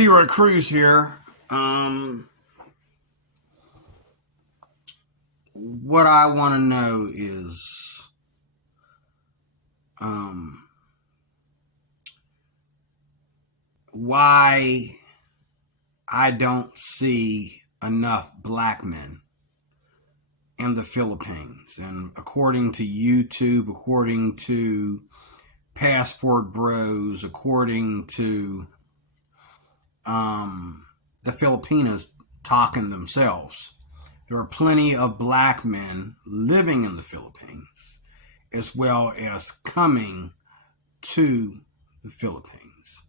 Leroy Cruz here. What I want to know is, why I don't see enough black men in the Philippines. And according to YouTube, according to Passport Bros, according to the Filipinos talking themselves, there are plenty of black men living in the Philippines as well as coming to the Philippines.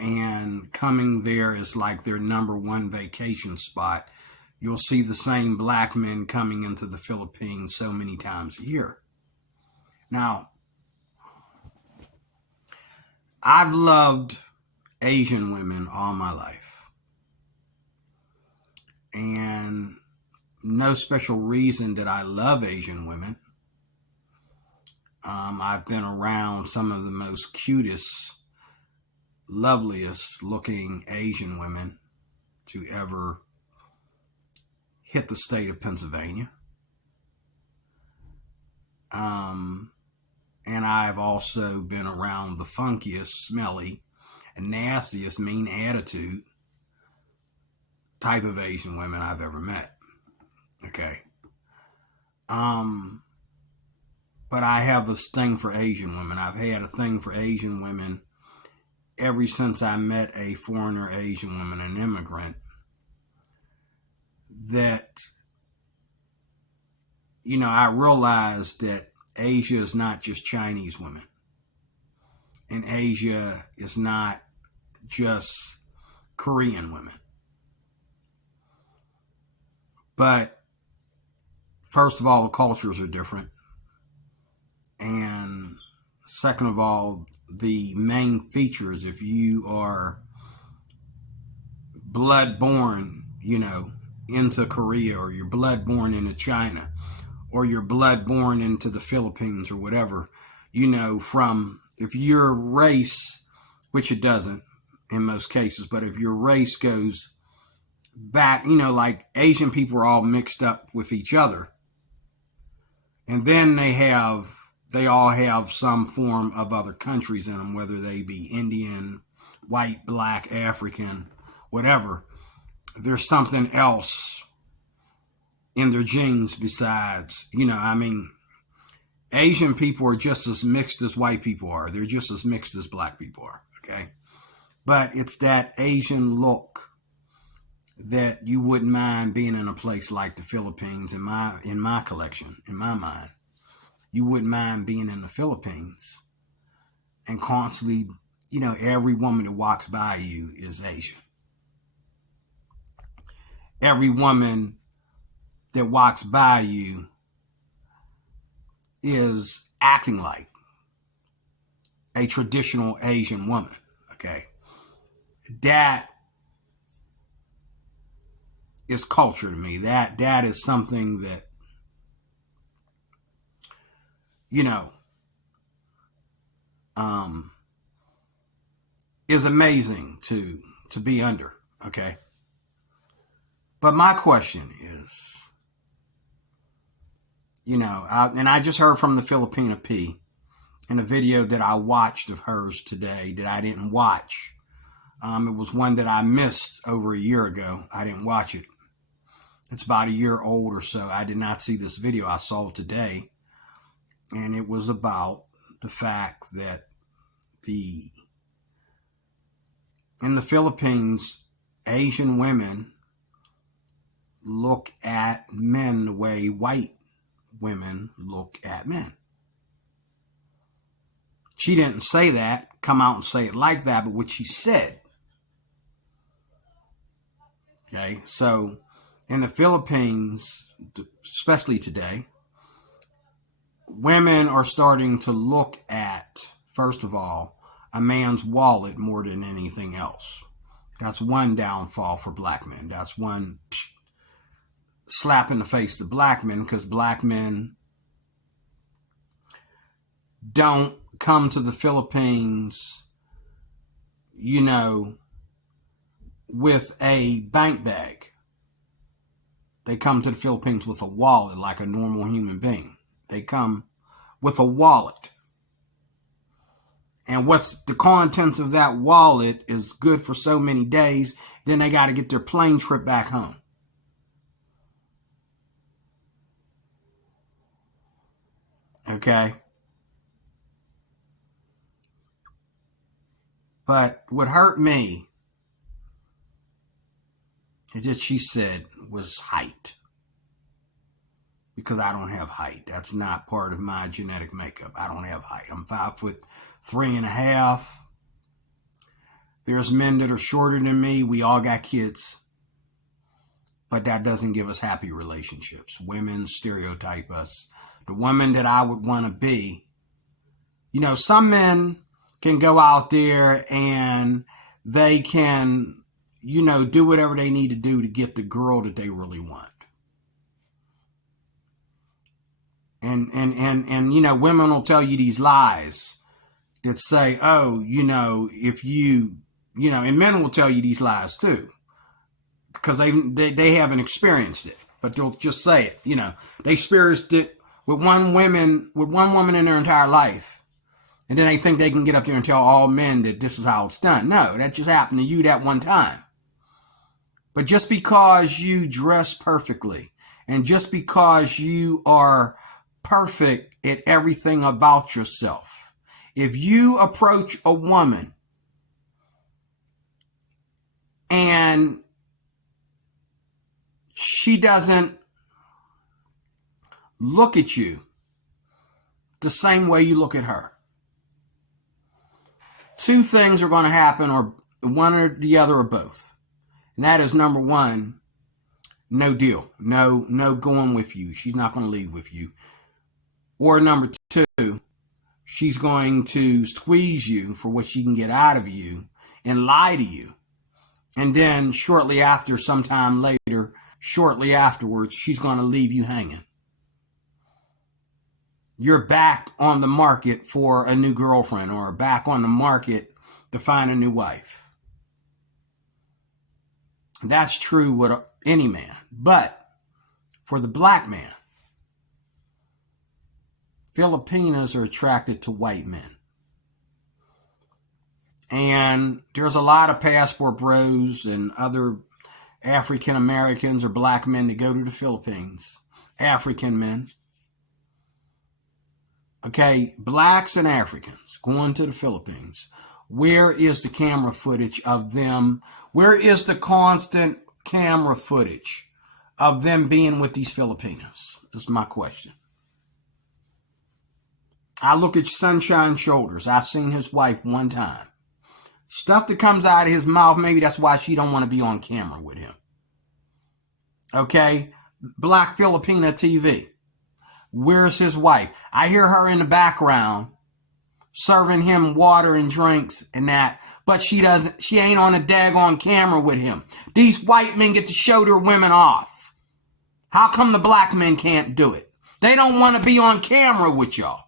And coming there is like their number one vacation spot. You'll see the same black men coming into the Philippines so many times a year. Now, I've loved Asian women all my life. And no special reason that I love Asian women. I've been around some of the most cutest, loveliest looking Asian women to ever hit the state of Pennsylvania. And I've also been around the funkiest, smelly, and nastiest, mean attitude type of Asian women I've ever met. Okay. But I have this thing for Asian women. I've had a thing for Asian women ever since I met a foreigner Asian woman, an immigrant, that, I realized that Asia is not just Chinese women. And Asia is not just Korean women. But first of all, the cultures are different. And second of all, the main features, if you are blood born, into Korea, or you're blood born into China, or you're blood born into the Philippines or whatever, from, if your race, which it doesn't in most cases, but if your race goes back, like Asian people are all mixed up with each other. And then they all have some form of other countries in them, whether they be Indian, white, black, African, whatever. There's something else in their genes besides, Asian people are just as mixed as white people are. They're just as mixed as black people are, okay? But it's that Asian look that you wouldn't mind being in a place like the Philippines in my collection, in my mind. You wouldn't mind being in the Philippines and constantly, every woman that walks by you is Asian. Every woman that walks by you is acting like a traditional Asian woman, okay? That is culture to me. That is something that, is amazing to be under, okay? But my question is, and I just heard from the Filipina P in a video that I watched of hers today that I didn't watch. It was one that I missed over a year ago. I didn't watch it. It's about a year old or so. I did not see this video. I saw it today. And it was about the fact that in the Philippines, Asian women look at men the way white women look at men. She didn't say that, come out and say it like that, but what she said. Okay, so in the Philippines, especially today, women are starting to look at, first of all, a man's wallet more than anything else. That's one downfall for black men. That's one slap in the face to black men, because black men don't come to the Philippines you know, with a bank bag. They come to the Philippines with a wallet like a normal human being. They come with a wallet. And what's the contents of that wallet is good for so many days. Then they got to get their plane trip back home. Okay? But what hurt me, that she said, was height. Because I don't have height. That's not part of my genetic makeup. I don't have height. I'm 5'3.5". There's men that are shorter than me. We all got kids. But that doesn't give us happy relationships. Women stereotype us. The woman that I would want to be. You know, some men can go out there and they can, you know, do whatever they need to do to get the girl that they really want. And you know, women will tell you these lies that say, oh, you know, if you know, and men will tell you these lies too, because they haven't experienced it, but they'll just say it. You know, they experienced it with one woman in their entire life, and then they think they can get up there and tell all men that this is how it's done. No, that just happened to you that one time. But just because you dress perfectly, and just because you are perfect at everything about yourself, if you approach a woman and she doesn't look at you the same way you look at her, two things are going to happen, or one or the other or both. And that is, number one, no deal. No going with you. She's not going to leave with you. Or number two, she's going to squeeze you for what she can get out of you and lie to you. And then shortly after, sometime later, shortly afterwards, she's going to leave you hanging. You're back on the market for a new girlfriend, or back on the market to find a new wife. That's true with any man. But for the black man, Filipinas are attracted to white men. And there's a lot of passport bros and other African Americans or black men that go to the Philippines. African men. Okay, blacks and Africans going to the Philippines. Where is the camera footage of them? Where is the constant camera footage of them being with these Filipinos? That's my question. I look at Sunshine Shoulders. I've seen his wife one time. Stuff that comes out of his mouth, maybe that's why she don't want to be on camera with him. Okay? Black Filipina TV. Where's his wife? I hear her in the background serving him water and drinks and that, but she ain't on a daggone camera with him. These white men get to show their women off. How come the black men can't do it? They don't want to be on camera with y'all.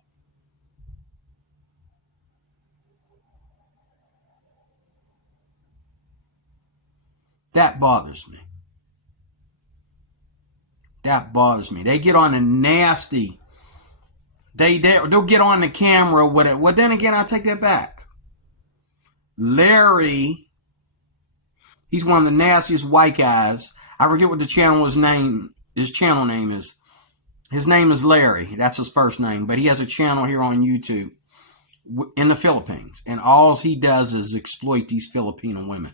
That bothers me. That bothers me. They get on the nasty. They'll get on the camera with it. Well, then again, I'll take that back. Larry, he's one of the nastiest white guys. I forget what his channel name is. His name is Larry. That's his first name. But he has a channel here on YouTube in the Philippines. And all he does is exploit these Filipino women.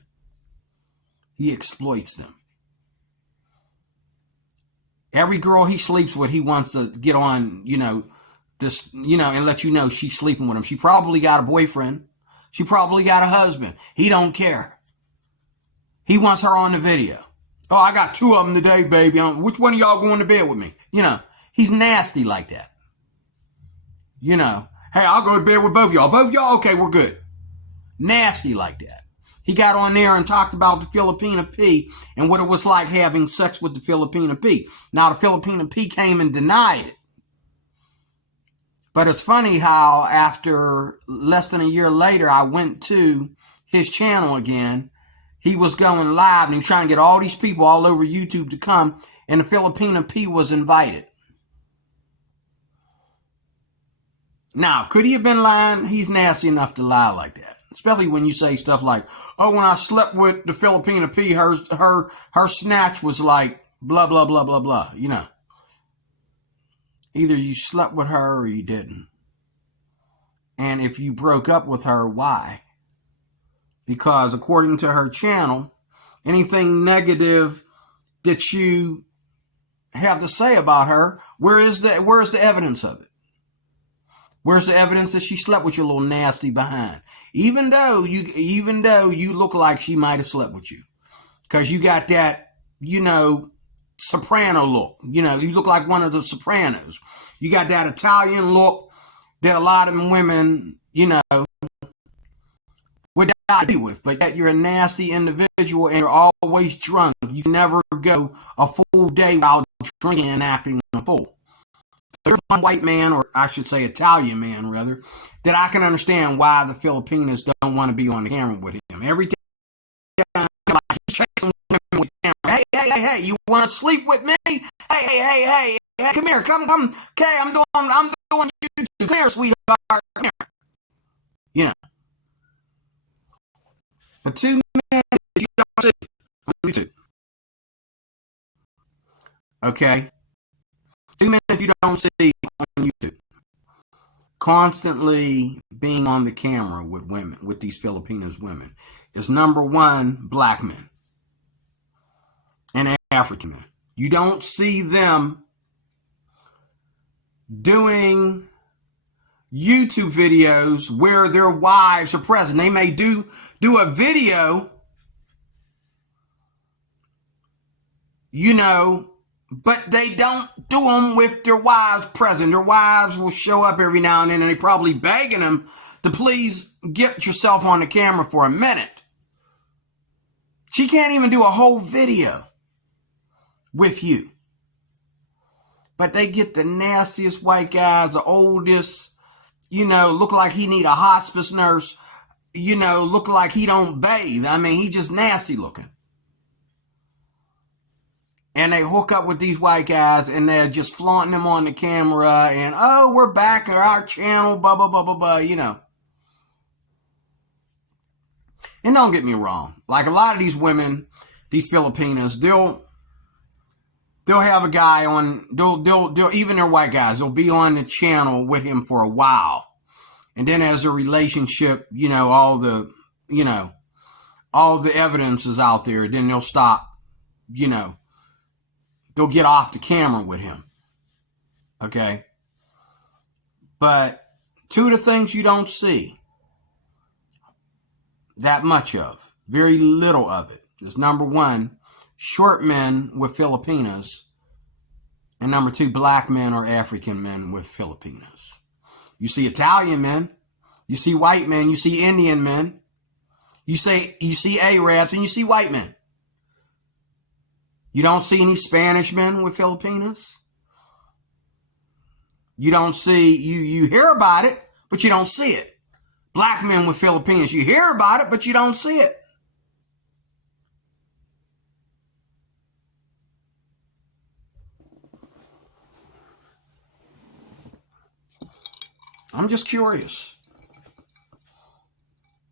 He exploits them. Every girl he sleeps with, he wants to get on, this, and let you know she's sleeping with him. She probably got a boyfriend. She probably got a husband. He don't care. He wants her on the video. Oh, I got two of them today, baby. Which one of y'all going to bed with me? He's nasty like that. Hey, I'll go to bed with both of y'all. Both of y'all? Okay, we're good. Nasty like that. He got on there and talked about the Filipina P and what it was like having sex with the Filipina P. Now, the Filipina P came and denied it. But it's funny how after less than a year later, I went to his channel again. He was going live and he was trying to get all these people all over YouTube to come, and the Filipina P was invited. Now, could he have been lying? He's nasty enough to lie like that. Especially when you say stuff like, oh, when I slept with the Filipina P, her snatch was like blah, blah, blah, blah, blah. You know, either you slept with her or you didn't. And if you broke up with her, why? Because according to her channel, anything negative that you have to say about her, where is the evidence of it? Where's the evidence that she slept with your little nasty behind? Even though you look like she might have slept with you. Because you got that, soprano look. You look like one of the Sopranos. You got that Italian look that a lot of women, would not be with. But yet you're a nasty individual and you're always drunk. You can never go a full day without drinking and acting a fool. There's one white man, or I should say Italian man, rather, that I can understand why the Filipinos don't want to be on the camera with him. Every time, he's chasing women with the camera. Hey, you want to sleep with me? Hey, come here, come. Okay, I'm doing YouTube. Come here, sweetheart. Come here. But 2 men you don't see on YouTube. Okay? 2 men you don't see on YouTube. Constantly being on the camera with women, with these Filipinos women, is number one, black men and African men. You don't see them doing YouTube videos where their wives are present. They may do a video, but they don't do them with their wives present. Their wives will show up every now and then, and they probably begging them to please get yourself on the camera for a minute. She can't even do a whole video with you. But they get the nastiest white guys, the oldest, look like he need a hospice nurse, look like he don't bathe. I mean, he just nasty looking. And they hook up with these white guys and they're just flaunting them on the camera and, oh, we're back at our channel, blah, blah, blah, blah, blah, And don't get me wrong. Like a lot of these women, these Filipinas, they'll have a guy on, they'll even their white guys, they'll be on the channel with him for a while. And then as a relationship, all the evidence is out there, then they'll stop, they'll get off the camera with him. Okay? But 2 of the things you don't see that much of, very little of it, is number 1, short men with Filipinas, and number 2, black men or African men with Filipinas. You see Italian men, you see white men, you see Indian men, you see Arabs, and you see white men. You don't see any Spanish men with Filipinas. You don't see, you hear about it, but you don't see it. Black men with Filipinas, you hear about it, but you don't see it. I'm just curious.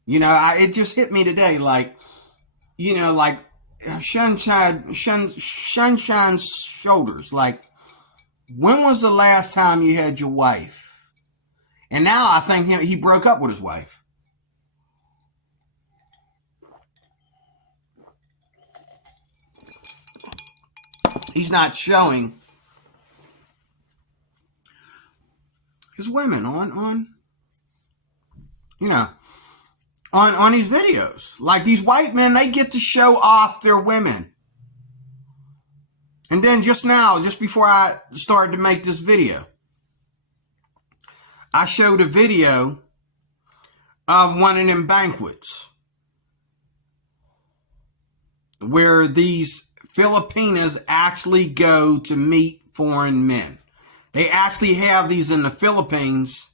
It just hit me today, like Sunshine's shoulders. Like, when was the last time you had your wife? And now I think he broke up with his wife. He's not showing his women on these videos. Like, these white men, they get to show off their women. And then just before I started to make this video, I showed a video of one of them banquets where these Filipinas actually go to meet foreign men. They actually have these in the Philippines.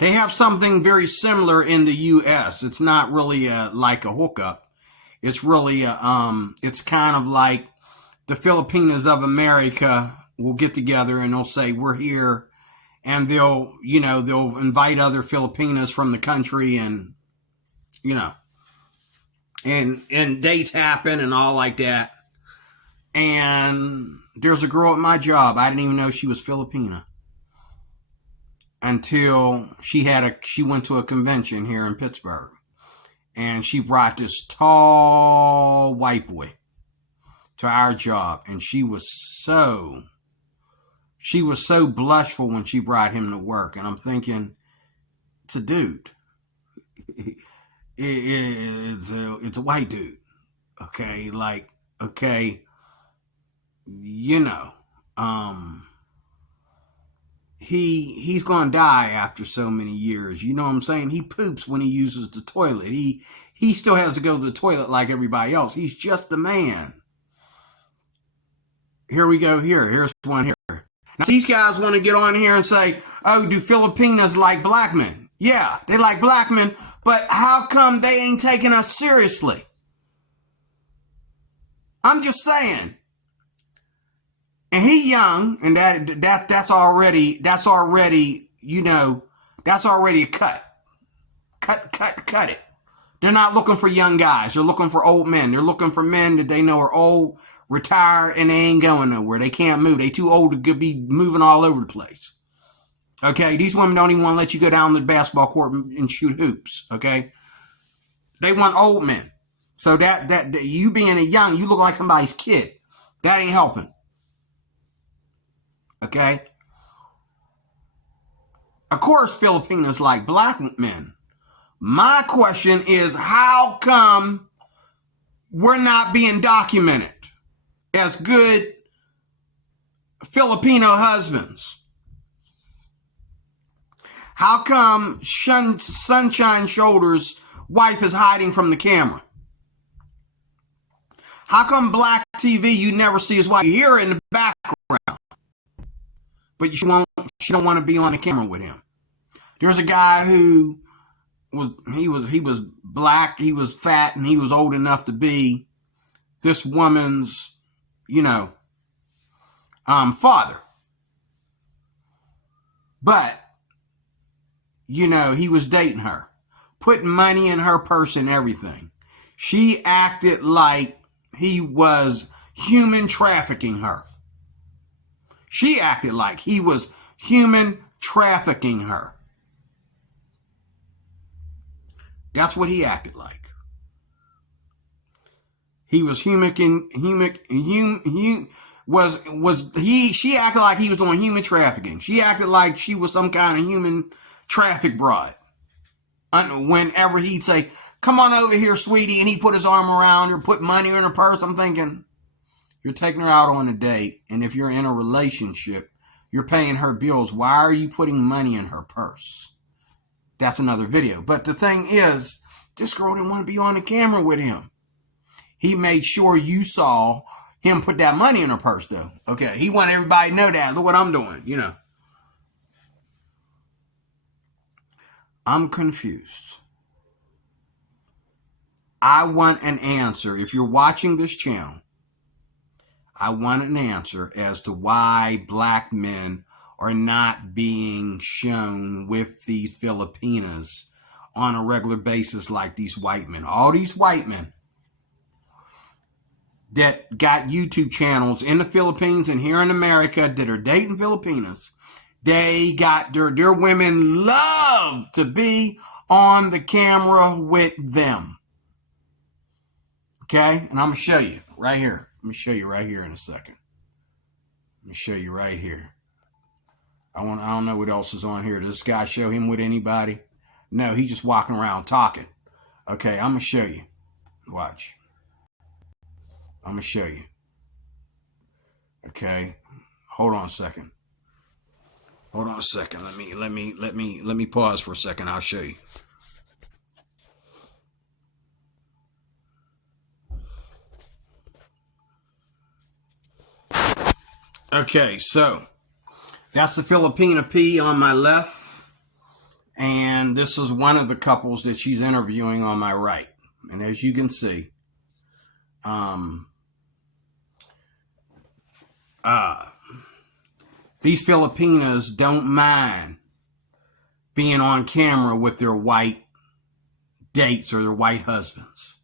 They have something very similar in the U.S. It's not really like a hookup. It's really it's kind of like the Filipinas of America will get together and they'll say we're here, and they'll invite other Filipinas from the country, and you know, and dates happen and all like that. And there's a girl at my job. I didn't even know she was Filipina until she went to a convention here in Pittsburgh, and she brought this tall white boy to our job, and she was so blushful when she brought him to work, and I'm thinking, it's a dude. It's a white dude. Okay, like, okay, you know, he's gonna die after so many years. You know what I'm saying? He poops when he uses the toilet. He still has to go to the toilet like everybody else. He's just a man. Here we go. Here's one here. Now, these guys want to get on here and say, oh, do Filipinas like black men? Yeah, they like black men, but how come they ain't taking us seriously? I'm just saying. And he young, and that's already you know, that's already a cut. Cut it. They're not looking for young guys. They're looking for old men. They're looking for men that they know are old, retired, and they ain't going nowhere. They can't move. They too old to be moving all over the place. Okay, these women don't even want to let you go down to the basketball court and shoot hoops. Okay, they want old men. So that you being a young, you look like somebody's kid. That ain't helping. Okay. Of course, Filipinos like black men. My question is, how come we're not being documented as good Filipino husbands? How come Sunshine Shoulders' wife is hiding from the camera? How come Black TV, you never see his wife? You hear her in the background, but she don't want to be on the camera with him. There's a guy who was black, he was fat, and he was old enough to be this woman's, father. But, he was dating her, putting money in her purse and everything. She acted like he was human trafficking her. She acted like he was human trafficking her. That's what he acted like. He was she acted like he was doing human trafficking. She acted like she was some kind of human traffic broad. Whenever he'd say, come on over here, sweetie, and he put his arm around her, put money in her purse, I'm thinking, you're taking her out on a date, and if you're in a relationship, you're paying her bills. Why are you putting money in her purse? That's another video. But the thing is, this girl didn't want to be on the camera with him. He made sure you saw him put that money in her purse, though. Okay, he wanted everybody to know that. Look what I'm doing, I'm confused. I want an answer. If you're watching this channel, I want an answer as to why black men are not being shown with these Filipinas on a regular basis like these white men. All these white men that got YouTube channels in the Philippines and here in America that are dating Filipinas, they got their women love to be on the camera with them. Okay? And I'm going to show you right here. Let me show you right here in a second. Let me show you right here. I don't know what else is on here. Does this guy show him with anybody? No, he's just walking around talking. Okay, I'm going to show you. Watch. I'm going to show you. Okay. Hold on a second. Hold on a second. Let me pause for a second. I'll show you. Okay, so that's the Filipina P on my left. And this is one of the couples that she's interviewing on my right. And as you can see, these Filipinas don't mind being on camera with their white dates or their white husbands.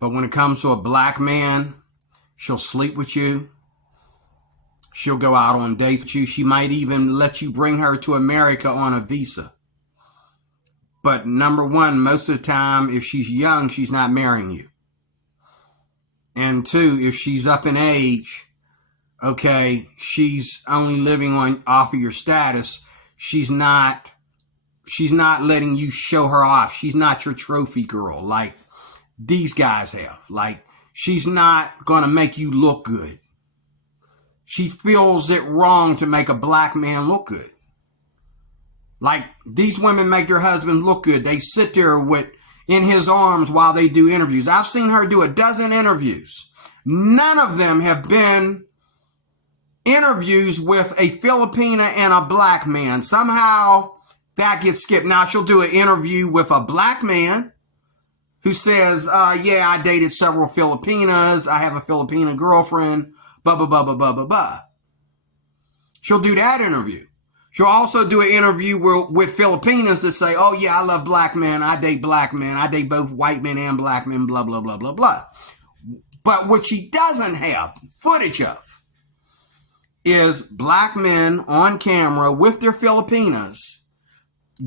But when it comes to a black man, she'll sleep with you. She'll go out on dates with you. She might even let you bring her to America on a visa. But number one, most of the time, if she's young, she's not marrying you. And two, if she's up in age, okay, she's only living off of your status. She's not letting you show her off. She's not your trophy girl like these guys have. Like, she's not going to make you look good. She feels it wrong to make a black man look good. Like, these women make their husbands look good. They sit there in his arms while they do interviews. I've seen her do a dozen interviews. None of them have been interviews with a Filipina and a black man. Somehow that gets skipped. Now she'll do an interview with a black man who says, yeah, I dated several Filipinas. I have a Filipina girlfriend, blah, blah, blah, blah, blah, blah, blah. She'll do that interview. She'll also do an interview with Filipinas that say, oh, yeah, I love black men. I date black men. I date both white men and black men, blah, blah, blah, blah, blah. But what she doesn't have footage of is black men on camera with their Filipinas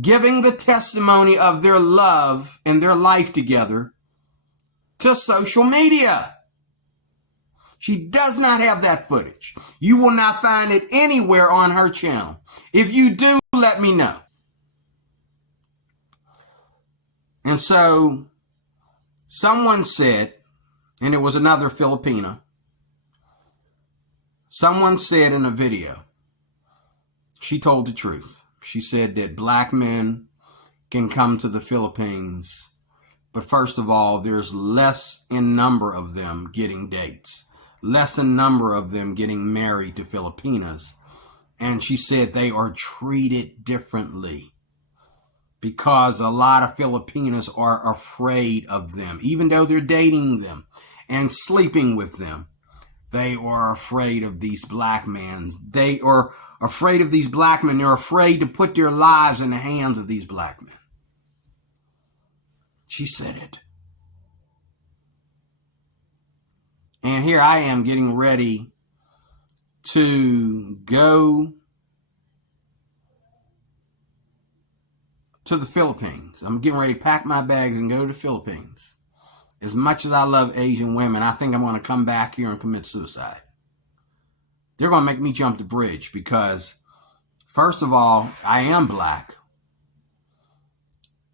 giving the testimony of their love and their life together to social media. She does not have that footage. You will not find it anywhere on her channel. If you do, let me know. And so someone said, and it was another Filipina, someone said in a video, she told the truth. She said that black men can come to the Philippines, but first of all, there's less in number of them getting dates, less in number of them getting married to Filipinas. And she said they are treated differently because a lot of Filipinas are afraid of them, even though they're dating them and sleeping with them. They are afraid of these black men. They are afraid of these black men. They're afraid to put their lives in the hands of these black men. She said it. And here I am getting ready to go to the Philippines. I'm getting ready to pack my bags and go to the Philippines. As much as I love Asian women, I think I'm going to come back here and commit suicide. They're going to make me jump the bridge because, first of all, I am black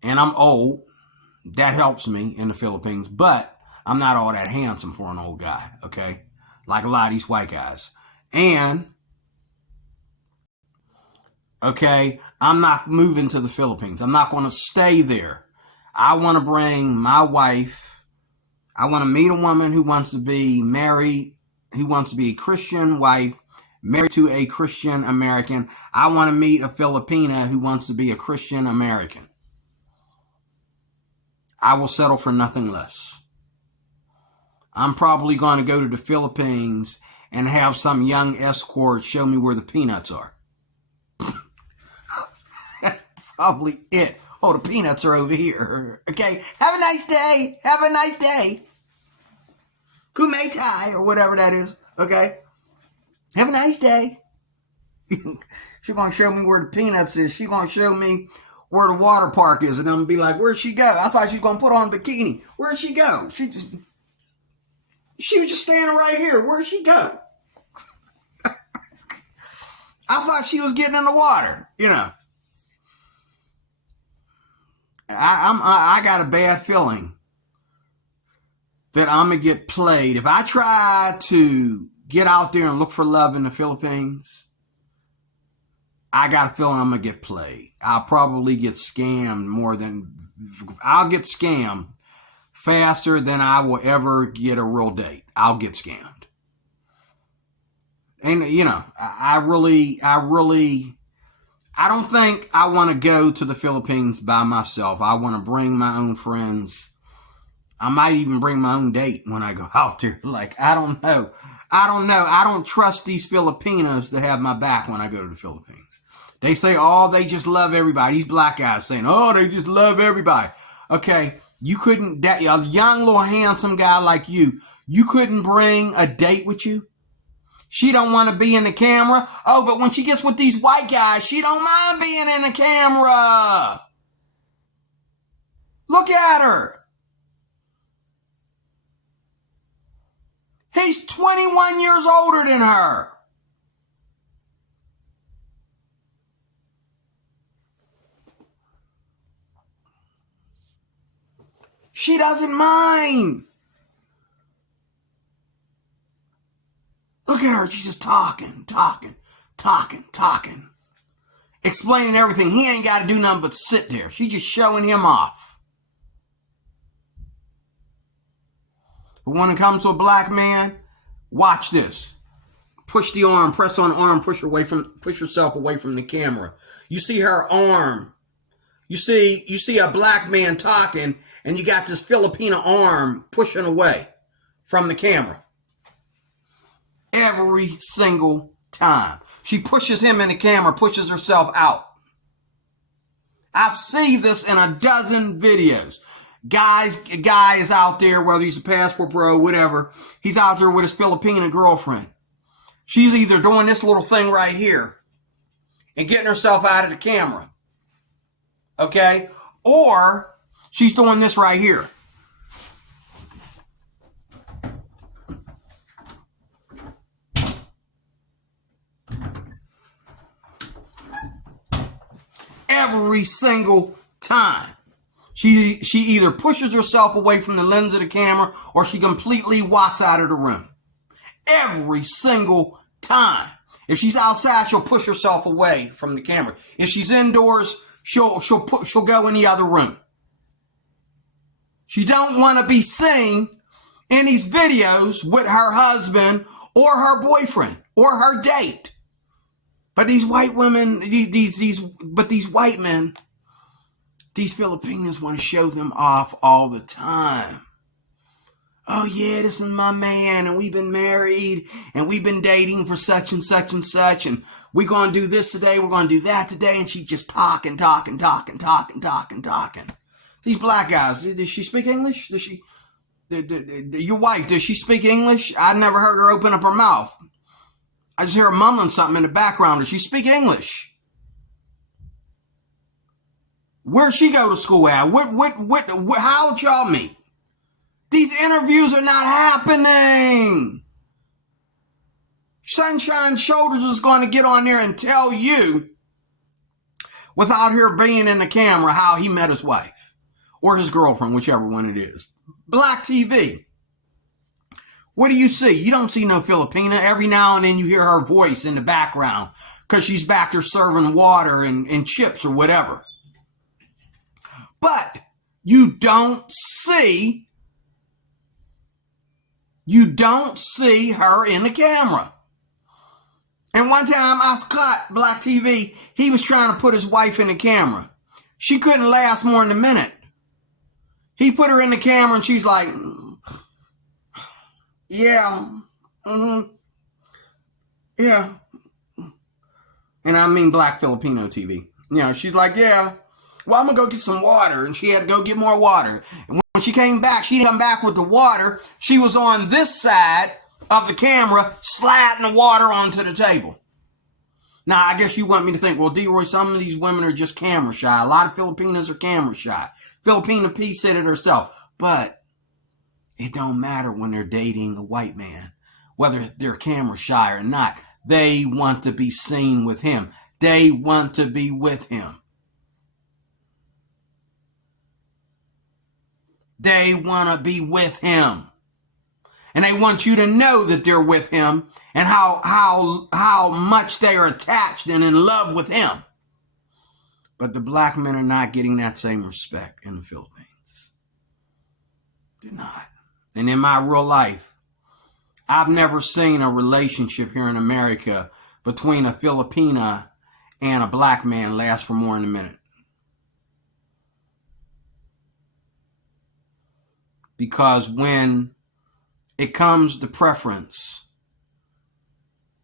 and I'm old. That helps me in the Philippines, but I'm not all that handsome for an old guy, okay? Like a lot of these white guys. And, okay, I'm not moving to the Philippines. I'm not going to stay there. I want to bring my wife. I want to meet a woman who wants to be married, who wants to be a Christian wife, married to a Christian American. I want to meet a Filipina who wants to be a Christian American. I will settle for nothing less. I'm probably going to go to the Philippines and have some young escort show me where the peanuts are. That's probably it. Oh, the peanuts are over here. Okay, have a nice day. Have a nice day. Kumaitai, or whatever that is. Okay, have a nice day. She's going to show me where the peanuts is. She's going to show me where the water park is. And I'm going to be like, where'd she go? I thought she was going to put on a bikini. Where'd she go? She was just standing right here. Where'd she go? I thought she was getting in the water, you know. I got a bad feeling that I'm going to get played. If I try to get out there and look for love in the Philippines, I got a feeling I'm going to get played. I'll probably get scammed I'll get scammed faster than I will ever get a real date. I'll get scammed. And, you know, I I don't think I want to go to the Philippines by myself. I want to bring my own friends. I might even bring my own date when I go out there. Like, I don't know. I don't trust these Filipinas to have my back when I go to the Philippines. They say, oh, they just love everybody. These black guys saying, oh, they just love everybody. Okay, you couldn't, a young little handsome guy like you couldn't bring a date with you? She don't want to be in the camera. Oh, but when she gets with these white guys, she don't mind being in the camera. Look at her. He's 21 years older than her. She doesn't mind. Look at her. She's just talking. Explaining everything. He ain't got to do nothing but sit there. She's just showing him off. But when it comes to a black man, watch this. Push the arm, press on the arm, push yourself away from the camera. You see her arm. You see a black man talking, and you got this Filipina arm pushing away from the camera. Every single time. She pushes him in the camera, pushes herself out. I see this in a dozen videos. Guy is out there, whether he's a passport bro, whatever. He's out there with his Filipina girlfriend. She's either doing this little thing right here and getting herself out of the camera. Okay? Or she's doing this right here. Every single time. She either pushes herself away from the lens of the camera or she completely walks out of the room. Every single time. If she's outside, she'll push herself away from the camera. If she's indoors, she'll go in the other room. She don't want to be seen in these videos with her husband or her boyfriend or her date. But these white women, these white men, these Filipinos want to show them off all the time. Oh yeah, this is my man, and we've been married, and we've been dating for such and such and such, and we're going to do this today, we're going to do that today, and she's just talking. These black guys, does she speak English? Your wife, does she speak English? I never heard her open up her mouth. I just hear her mumbling something in the background. Does she speak English? Where'd she go to school at? How'd y'all meet? These interviews are not happening. Sunshine Shoulders is going to get on there and tell you, without her being in the camera, how he met his wife or his girlfriend, whichever one it is. Black TV. What do you see? You don't see no Filipina. Every now and then you hear her voice in the background because she's back there serving water and chips or whatever. But you don't see her in the camera. And one time I caught Black TV, he was trying to put his wife in the camera. She couldn't last more than a minute. He put her in the camera and she's like, yeah, yeah. And I mean Black Filipino TV. You know, she's like, yeah, well, I'm going to go get some water. And she had to go get more water. And when she came back, she didn't come back with the water. She was on this side of the camera, sliding the water onto the table. Now, I guess you want me to think, well, D-Roy, some of these women are just camera shy. A lot of Filipinas are camera shy. Filipina P said it herself. But it don't matter when they're dating a white man, whether they're camera shy or not. They want to be seen with him. They want to be with him. They want to be with him. And they want you to know that they're with him and how much they are attached and in love with him. But the black men are not getting that same respect in the Philippines. They're not. And in my real life, I've never seen a relationship here in America between a Filipina and a black man lasts for more than a minute. Because when it comes to preference,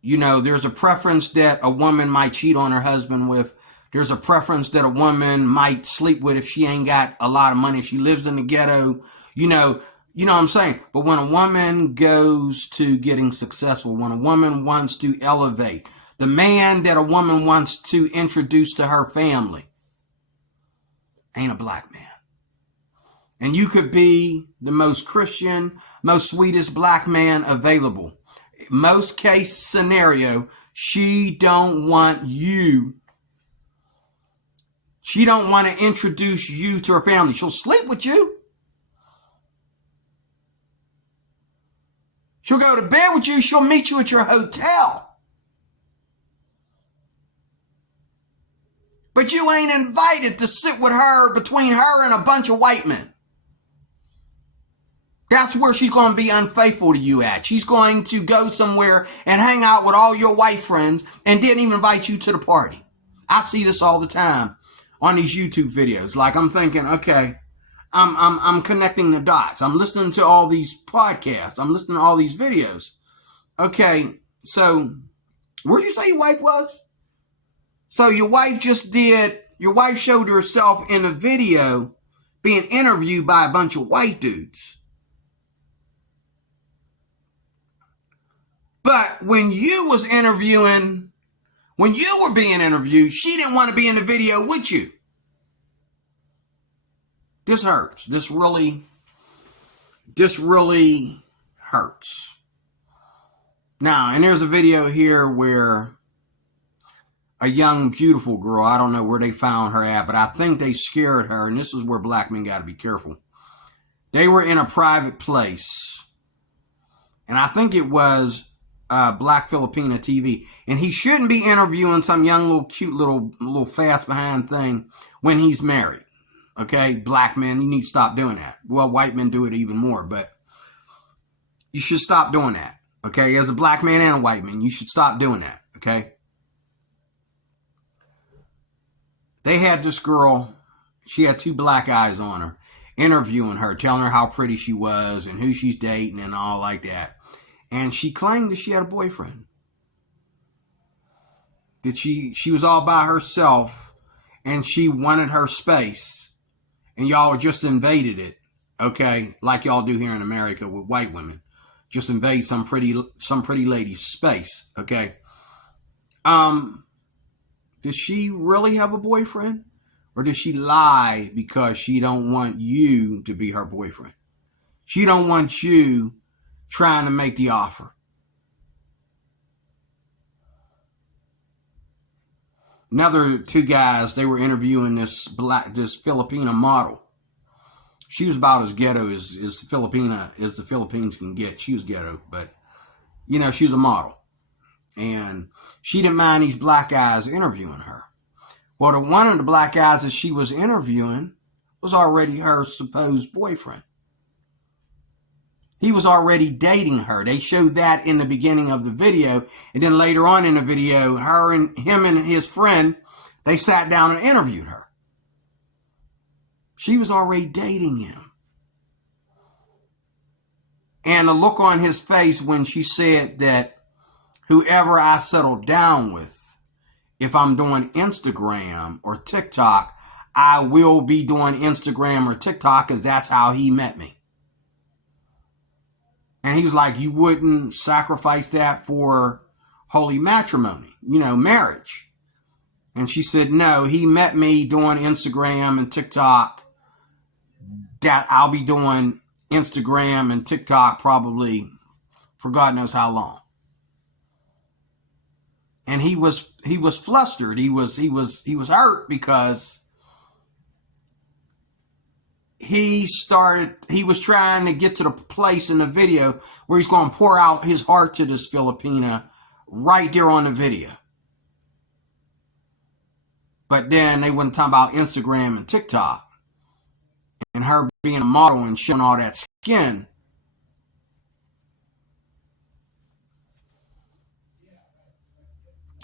you know, there's a preference that a woman might cheat on her husband with. There's a preference that a woman might sleep with if she ain't got a lot of money, if she lives in the ghetto, you know what I'm saying? But when a woman goes to getting successful, when a woman wants to elevate, the man that a woman wants to introduce to her family ain't a black man. And you could be the most Christian, most sweetest black man available. Most case scenario, she don't want you. She don't want to introduce you to her family. She'll sleep with you. She'll go to bed with you. She'll meet you at your hotel. But you ain't invited to sit with her between her and a bunch of white men. That's where she's going to be unfaithful to you at. She's going to go somewhere and hang out with all your white friends and didn't even invite you to the party. I see this all the time on these YouTube videos. Like, I'm thinking, okay, I'm connecting the dots. I'm listening to all these podcasts. I'm listening to all these videos. Okay, so where'd you say your wife was? So your wife showed herself in a video being interviewed by a bunch of white dudes. But when you were being interviewed, she didn't want to be in the video with you. This hurts. This really hurts. Now, and there's a video here where a young, beautiful girl, I don't know where they found her at, but I think they scared her, and this is where black men got to be careful. They were in a private place, and I think it was Black Filipina TV, and he shouldn't be interviewing some young little cute little fast behind thing when he's married. Okay, black men, you need to stop doing that. Well, white men do it even more, but you should stop doing that. Okay, as a black man and a white man, you should stop doing that. Okay, they had this girl, she had two black eyes on her, interviewing her, telling her how pretty she was and who she's dating and all like that. And she claimed that she had a boyfriend. That she was all by herself and she wanted her space. And y'all just invaded it. Okay, like y'all do here in America with white women. Just invade some pretty lady's space. Okay. Does she really have a boyfriend? Or does she lie because she don't want you to be her boyfriend? She don't want you trying to make the offer. Another two guys, they were interviewing this Filipina model. She was about as ghetto as the Philippines can get. She was ghetto, but you know, she was a model. And she didn't mind these black guys interviewing her. Well, one of the black guys that she was interviewing was already her supposed boyfriend. He was already dating her. They showed that in the beginning of the video. And then later on in the video, him and his friend, they sat down and interviewed her. She was already dating him. And the look on his face when she said that whoever I settle down with, if I'm doing Instagram or TikTok, I will be doing Instagram or TikTok because that's how he met me. And he was like, you wouldn't sacrifice that for holy matrimony, you know, marriage. And she said, no, he met me doing Instagram and TikTok. That I'll be doing Instagram and TikTok probably for God knows how long. And he was flustered. He was hurt because he was trying to get to the place in the video where he's going to pour out his heart to this Filipina right there on the video. But then they wouldn't talk about Instagram and TikTok and her being a model and showing all that skin.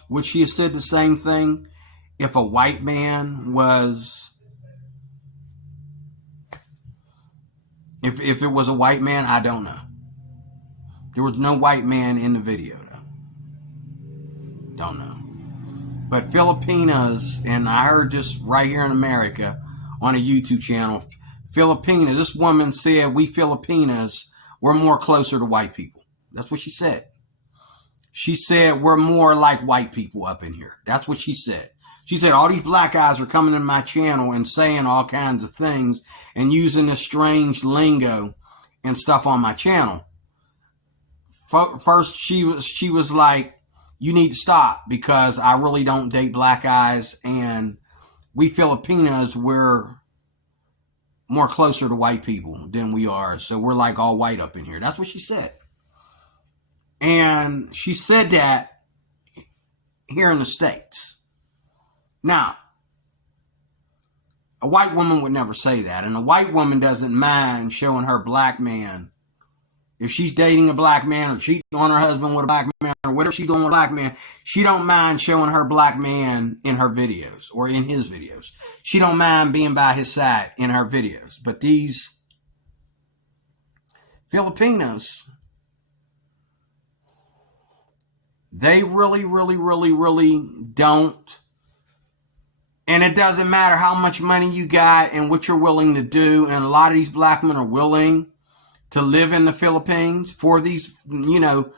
Would she have said the same thing if a white man was, if it was a white man, I don't know. There was no white man in the video, though. Don't know. But Filipinas, and I heard this right here in America on a YouTube channel, Filipina, this woman said we Filipinas, we're more closer to white people. That's what she said. She said we're more like white people up in here. That's what she said. She said all these black guys are coming in my channel and saying all kinds of things and using this strange lingo and stuff on my channel. First, she was like, you need to stop because I really don't date black guys, and we Filipinas, we're more closer to white people than we are. So we're like all white up in here. That's what she said. And she said that here in the States. Now, a white woman would never say that. And a white woman doesn't mind showing her black man. If she's dating a black man or cheating on her husband with a black man or whatever she's doing with a black man, she don't mind showing her black man in her videos or in his videos. She don't mind being by his side in her videos. But these Filipinos, they really, really, really, really don't. And it doesn't matter how much money you got and what you're willing to do. And a lot of these black men are willing to live in the Philippines for these, you know,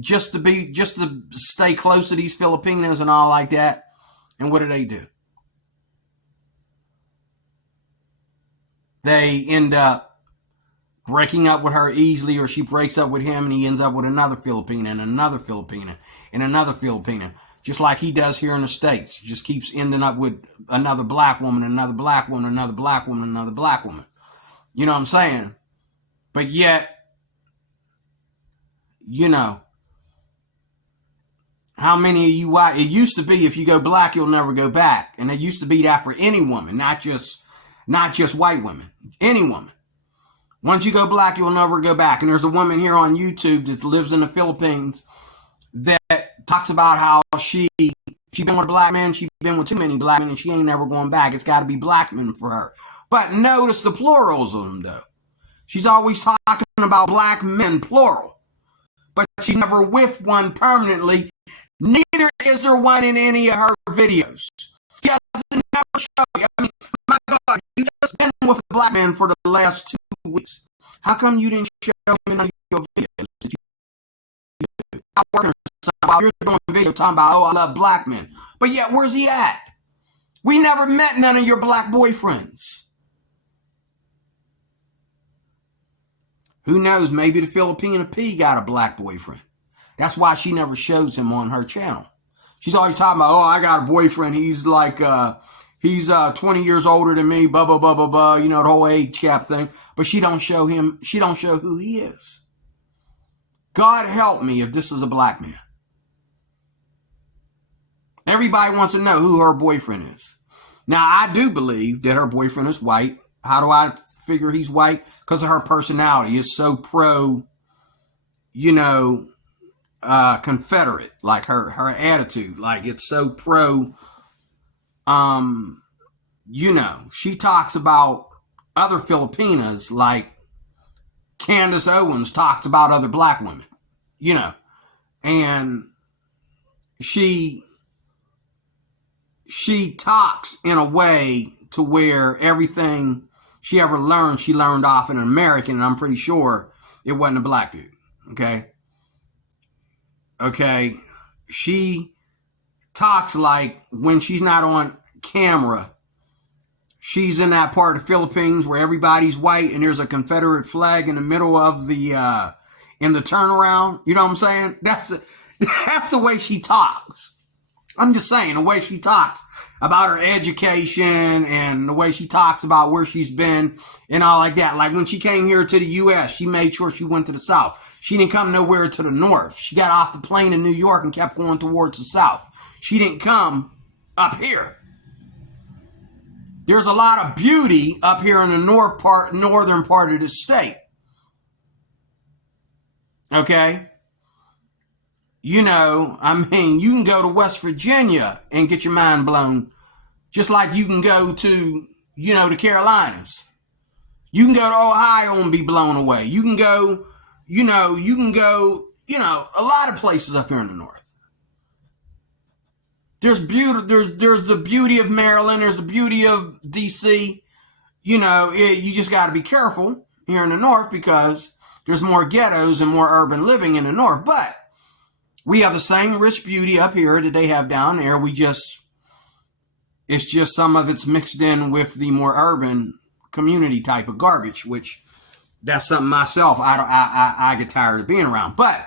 just to stay close to these Filipinos and all like that. And what do? They end up breaking up with her easily, or she breaks up with him and he ends up with another Filipina and another Filipina and another Filipina. Just like he does here in the States. He just keeps ending up with another black woman, another black woman, another black woman, another black woman. You know what I'm saying? But yet, you know, how many of you white? It used to be if you go black, you'll never go back. And it used to be that for any woman, not just white women, any woman. Once you go black, you'll never go back. And there's a woman here on YouTube that lives in the Philippines that talks about how she been with a black man, she been with too many black men, and she ain't never going back. It's got to be black men for her. But notice the plurals of them, though. She's always talking about black men, plural. But she's never with one permanently. Neither is there one in any of her videos. She doesn't never show you. I mean, my God, you just been with a black man for the last 2 weeks. How come you didn't show him in any of your videos? You're doing a video talking about, oh, I love black men. But yet, where's he at? We never met none of your black boyfriends. Who knows? Maybe the Filipina P got a black boyfriend. That's why she never shows him on her channel. She's always talking about, oh, I got a boyfriend. He's like, he's 20 years older than me, blah, blah, blah, blah, blah. You know, the whole age gap thing. But she don't show him. She don't show who he is. God help me if this is a black man. Everybody wants to know who her boyfriend is. Now, I do believe that her boyfriend is white. How do I figure he's white? Because of her personality. Is so pro, you know, Confederate. Like her attitude. Like it's so pro, you know. She talks about other Filipinas like Candace Owens talks about other black women. You know. And she talks in a way to where everything she ever learned, she learned off an American, and I'm pretty sure it wasn't a black dude. Okay. She talks like when she's not on camera, she's in that part of the Philippines where everybody's white and there's a Confederate flag in the middle of the in the turnaround. You know what I'm saying? That's the way she talks. I'm just saying, the way she talks about her education and the way she talks about where she's been and all like that. Like when she came here to the U.S., she made sure she went to the South. She didn't come nowhere to the North. She got off the plane in New York and kept going towards the South. She didn't come up here. There's a lot of beauty up here in the northern part of the state. Okay? You know, I mean, you can go to West Virginia and get your mind blown, just like you can go to, you know, the Carolinas. You can go to Ohio and be blown away. You can go, you know, a lot of places up here in the north. There's beauty. There's the beauty of Maryland. There's the beauty of DC. You know, you just got to be careful here in the north because there's more ghettos and more urban living in the north. But we have the same rich beauty up here that they have down there. It's just some of it's mixed in with the more urban community type of garbage, which that's something myself I get tired of being around. But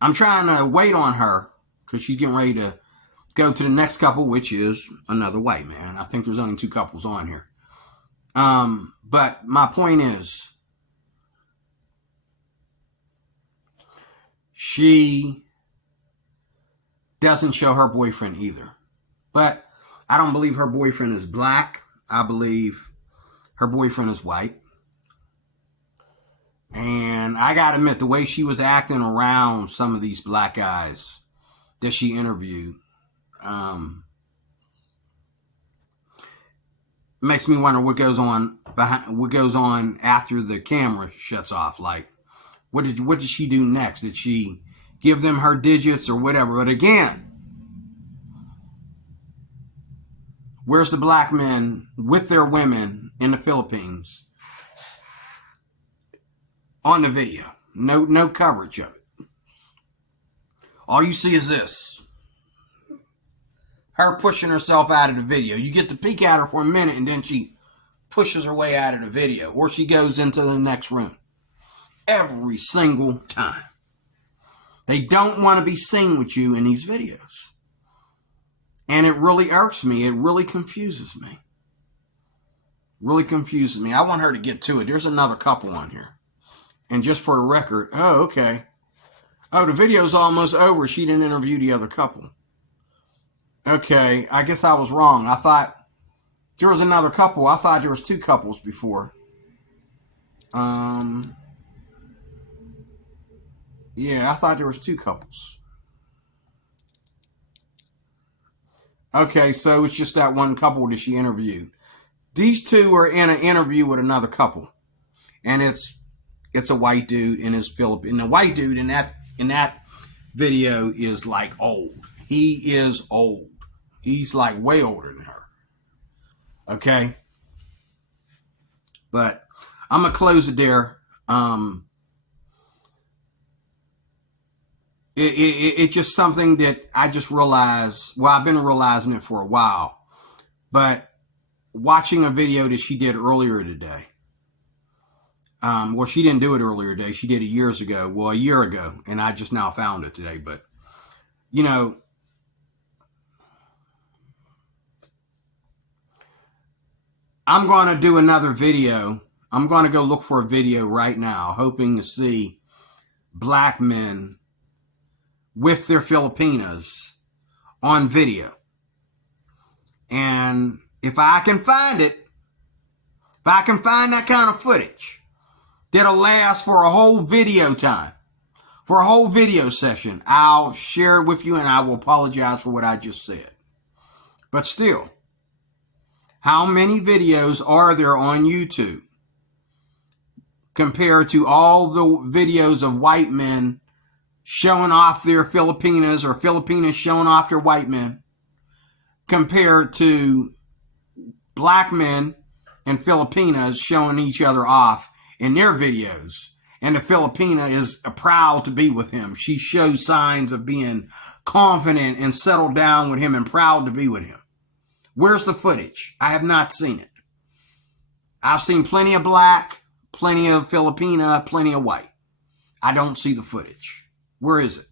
I'm trying to wait on her because she's getting ready to go to the next couple, which is another white man. I think there's only 2 couples on here. But my point is, she doesn't show her boyfriend either. But I don't believe her boyfriend is black. I believe her boyfriend is white. And I gotta admit, the way she was acting around some of these black guys that she interviewed, makes me wonder what goes on after the camera shuts off. Like, what did she do next? Did she give them her digits or whatever? But again, where's the black men with their women in the Philippines on the video? No coverage of it. All you see is this. Her pushing herself out of the video. You get to peek at her for a minute and then she pushes her way out of the video. Or she goes into the next room. Every single time. They don't want to be seen with you in these videos. And it really irks me. It really confuses me. Really confuses me. I want her to get to it. There's another couple on here. And just for the record, oh, okay. Oh, the video's almost over. She didn't interview the other couple. Okay, I guess I was wrong. I thought there was another couple. I thought there was 2 couples before. Yeah, I thought there was 2 couples. Okay, so it's just that one couple that she interviewed. These 2 are in an interview with another couple. And it's a white dude and his Philippine. And the white dude in that video is like old. He is old. He's like way older than her. Okay? But I'm going to close it there. It's just something that I just realized. Well, I've been realizing it for a while. But watching a video that she did earlier today. Well, she didn't do it earlier today. She did it years ago. Well, a year ago. And I just now found it today. But, you know, I'm going to do another video. I'm going to go look for a video right now, hoping to see black men with their Filipinas on video. And if I can find it, if I can find that kind of footage that'll last for a whole video time, for a whole video session, I'll share it with you and I will apologize for what I just said. But still, how many videos are there on YouTube compared to all the videos of white men showing off their Filipinas or Filipinas showing off their white men compared to black men and Filipinas showing each other off in their videos? And the Filipina is proud to be with him. She shows signs of being confident and settled down with him and proud to be with him. Where's the footage? I have not seen it. I've seen plenty of black, plenty of Filipina, plenty of white. I don't see the footage. Where is it?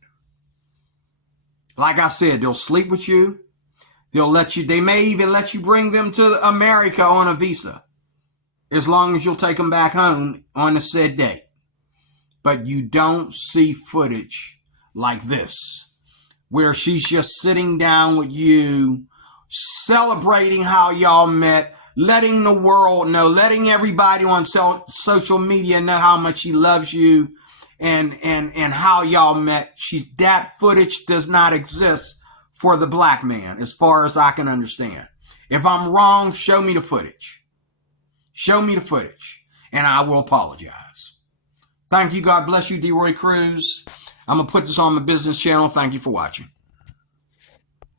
Like I said, they'll sleep with you. They may even let you bring them to America on a visa, as long as you'll take them back home on the said date. But you don't see footage like this, where she's just sitting down with you, celebrating how y'all met, letting the world know, letting everybody on social media know how much she loves you and how y'all met. That footage does not exist for the black man, as far as I can understand. If I'm wrong, show me the footage. Show me the footage, and I will apologize. Thank you. God bless you, D. Roy Cruz. I'm going to put this on my business channel. Thank you for watching.